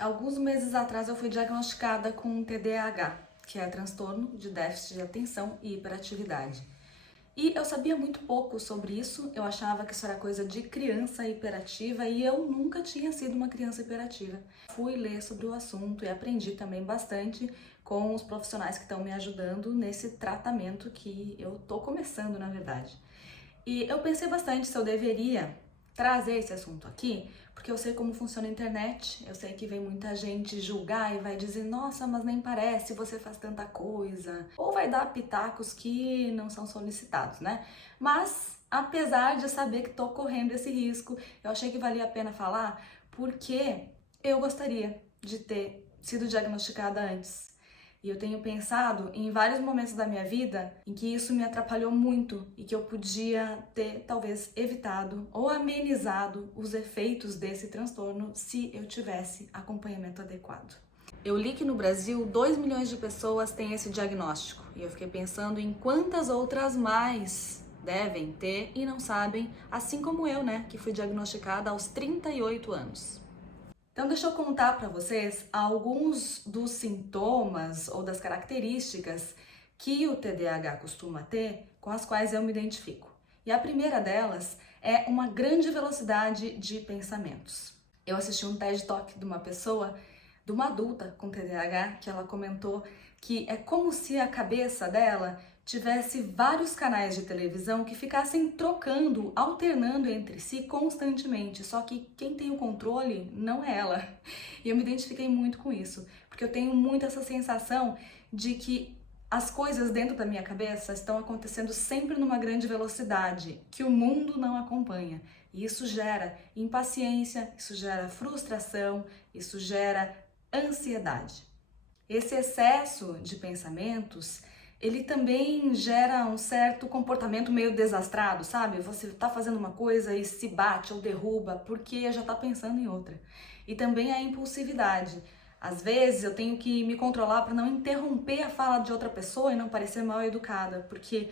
Alguns meses atrás eu fui diagnosticada com TDAH, que é transtorno de déficit de atenção e hiperatividade. E eu sabia muito pouco sobre isso, eu achava que isso era coisa de criança hiperativa e eu nunca tinha sido uma criança hiperativa. Fui ler sobre o assunto e aprendi também bastante com os profissionais que estão me ajudando nesse tratamento que eu tô começando, na verdade. E eu pensei bastante se eu deveria trazer esse assunto aqui, porque eu sei como funciona a internet, eu sei que vem muita gente julgar e vai dizer, nossa, mas nem parece, você faz tanta coisa, ou vai dar pitacos que não são solicitados, né? Mas, apesar de saber que tô correndo esse risco, eu achei que valia a pena falar, porque eu gostaria de ter sido diagnosticada antes. E eu tenho pensado em vários momentos da minha vida em que isso me atrapalhou muito e que eu podia ter, talvez, evitado ou amenizado os efeitos desse transtorno se eu tivesse acompanhamento adequado. Eu li que no Brasil 2 milhões de pessoas têm esse diagnóstico e eu fiquei pensando em quantas outras mais devem ter e não sabem, assim como eu, né, que fui diagnosticada aos 38 anos. Então deixa eu contar para vocês alguns dos sintomas ou das características que o TDAH costuma ter, com as quais eu me identifico. E a primeira delas é uma grande velocidade de pensamentos. Eu assisti um TED Talk de uma pessoa, de uma adulta com TDAH, que ela comentou que é como se a cabeça dela tivesse vários canais de televisão que ficassem trocando, alternando entre si constantemente, só que quem tem o controle não é ela. E eu me identifiquei muito com isso, porque eu tenho muito essa sensação de que as coisas dentro da minha cabeça estão acontecendo sempre numa grande velocidade, que o mundo não acompanha. E isso gera impaciência, isso gera frustração, isso gera ansiedade. Esse excesso de pensamentos, ele também gera um certo comportamento meio desastrado, sabe? Você tá fazendo uma coisa e se bate ou derruba porque já tá pensando em outra. E também a impulsividade. Às vezes eu tenho que me controlar para não interromper a fala de outra pessoa e não parecer mal educada, porque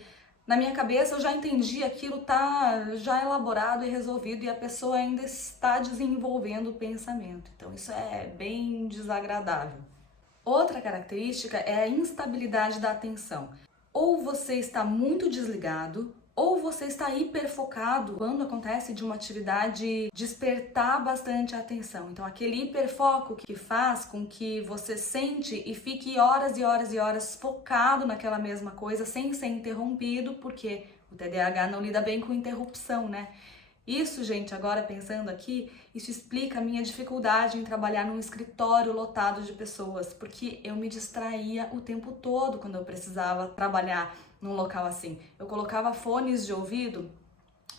na minha cabeça eu já entendi, aquilo tá já elaborado e resolvido e a pessoa ainda está desenvolvendo o pensamento. Então isso é bem desagradável. Outra característica é a instabilidade da atenção. Ou você está muito desligado, ou você está hiperfocado quando acontece de uma atividade despertar bastante a atenção. Então, aquele hiperfoco que faz com que você sente e fique horas e horas e horas focado naquela mesma coisa sem ser interrompido, porque o TDAH não lida bem com interrupção, né? Isso, gente, agora pensando aqui, isso explica a minha dificuldade em trabalhar num escritório lotado de pessoas, porque eu me distraía o tempo todo quando eu precisava trabalhar num local assim. Eu colocava fones de ouvido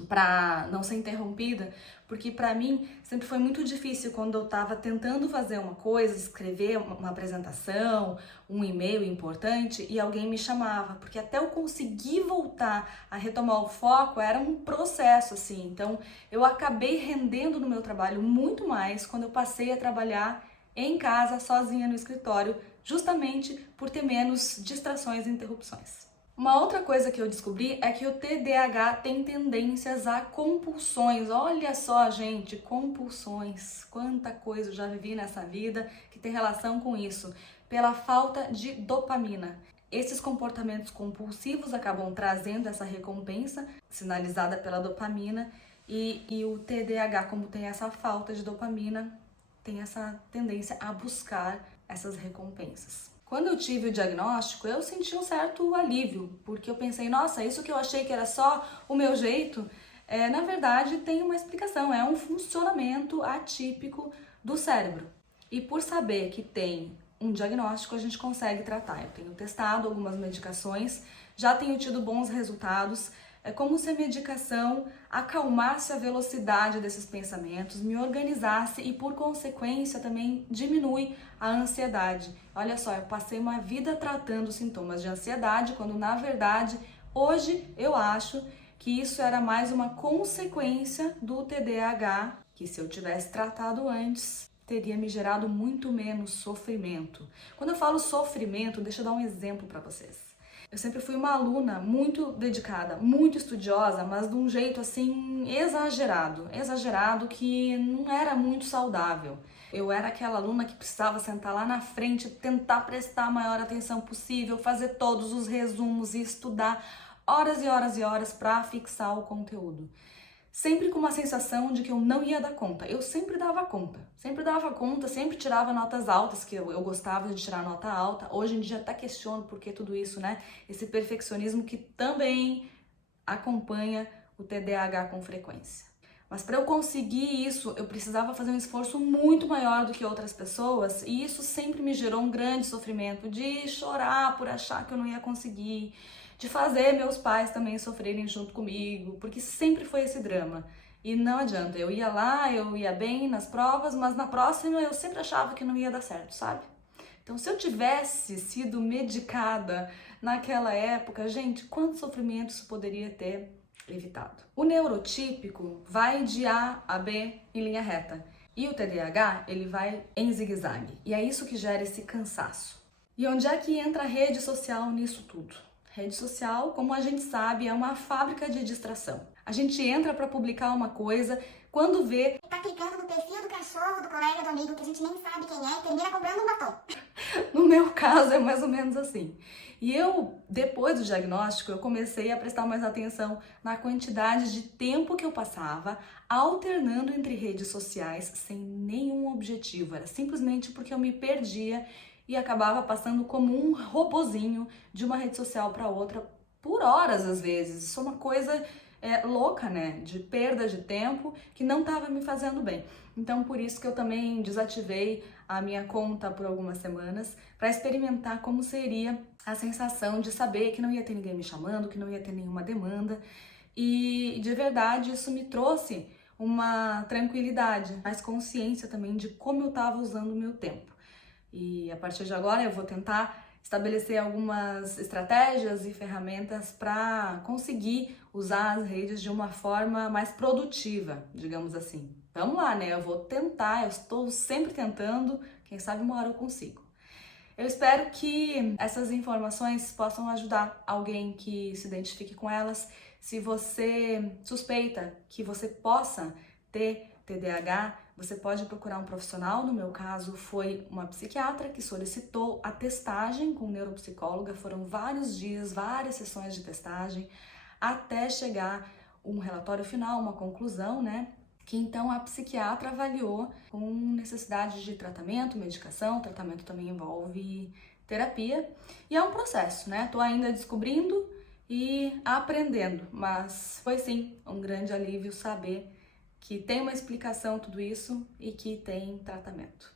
para não ser interrompida, porque para mim sempre foi muito difícil quando eu estava tentando fazer uma coisa, escrever uma apresentação, um e-mail importante e alguém me chamava, porque até eu conseguir voltar a retomar o foco era um processo assim. Então eu acabei rendendo no meu trabalho muito mais quando eu passei a trabalhar em casa, sozinha no escritório, justamente por ter menos distrações e interrupções. Uma outra coisa que eu descobri é que o TDAH tem tendências a compulsões. Olha só, gente, compulsões. Quanta coisa eu já vivi nessa vida que tem relação com isso. Pela falta de dopamina. Esses comportamentos compulsivos acabam trazendo essa recompensa sinalizada pela dopamina e o TDAH, como tem essa falta de dopamina, tem essa tendência a buscar essas recompensas. Quando eu tive o diagnóstico, eu senti um certo alívio, porque eu pensei, nossa, isso que eu achei que era só o meu jeito, na verdade tem uma explicação, é um funcionamento atípico do cérebro. E por saber que tem um diagnóstico, a gente consegue tratar. Eu tenho testado algumas medicações, já tenho tido bons resultados. É como se a medicação acalmasse a velocidade desses pensamentos, me organizasse e, por consequência, também diminui a ansiedade. Olha só, eu passei uma vida tratando sintomas de ansiedade, quando, na verdade, hoje eu acho que isso era mais uma consequência do TDAH, que se eu tivesse tratado antes, teria me gerado muito menos sofrimento. Quando eu falo sofrimento, deixa eu dar um exemplo para vocês. Eu sempre fui uma aluna muito dedicada, muito estudiosa, mas de um jeito assim exagerado que não era muito saudável. Eu era aquela aluna que precisava sentar lá na frente, tentar prestar a maior atenção possível, fazer todos os resumos e estudar horas e horas e horas para fixar o conteúdo. Sempre com uma sensação de que eu não ia dar conta. Eu sempre dava conta, sempre tirava notas altas, que eu gostava de tirar nota alta. Hoje em dia até questiono por que tudo isso, né? Esse perfeccionismo que também acompanha o TDAH com frequência. Mas para eu conseguir isso, eu precisava fazer um esforço muito maior do que outras pessoas, e isso sempre me gerou um grande sofrimento de chorar por achar que eu não ia conseguir, de fazer meus pais também sofrerem junto comigo, porque sempre foi esse drama. E não adianta, eu ia lá, eu ia bem nas provas, mas na próxima eu sempre achava que não ia dar certo, sabe? Então, se eu tivesse sido medicada naquela época, gente, quanto sofrimento isso poderia ter evitado? O neurotípico vai de A a B em linha reta, e o TDAH, ele vai em zigue-zague. E é isso que gera esse cansaço. E onde é que entra a rede social nisso tudo? Rede social, como a gente sabe, é uma fábrica de distração. A gente entra para publicar uma coisa, quando vê, tá clicando no perfil do cachorro, do colega, do amigo, que a gente nem sabe quem é, e termina comprando um batom. No meu caso, é mais ou menos assim. E eu, depois do diagnóstico, eu comecei a prestar mais atenção na quantidade de tempo que eu passava alternando entre redes sociais sem nenhum objetivo. Era simplesmente porque eu me perdia e acabava passando como um robozinho de uma rede social para outra por horas às vezes. Isso é uma coisa louca, né? De perda de tempo que não estava me fazendo bem. Então, por isso que eu também desativei a minha conta por algumas semanas para experimentar como seria a sensação de saber que não ia ter ninguém me chamando, que não ia ter nenhuma demanda. E de verdade isso me trouxe uma tranquilidade, mais consciência também de como eu estava usando o meu tempo. E a partir de agora eu vou tentar estabelecer algumas estratégias e ferramentas para conseguir usar as redes de uma forma mais produtiva, digamos assim. Vamos lá, né? Eu vou tentar, eu estou sempre tentando, quem sabe uma hora eu consigo. Eu espero que essas informações possam ajudar alguém que se identifique com elas. Se você suspeita que você possa ter TDAH, você pode procurar um profissional. No meu caso, foi uma psiquiatra que solicitou a testagem com neuropsicóloga. Foram vários dias, várias sessões de testagem, até chegar um relatório final, uma conclusão, né? Que então a psiquiatra avaliou com necessidade de tratamento, medicação. O tratamento também envolve terapia. E é um processo, né? Tô ainda descobrindo e aprendendo, mas foi sim um grande alívio saber que tem uma explicação tudo isso e que tem tratamento.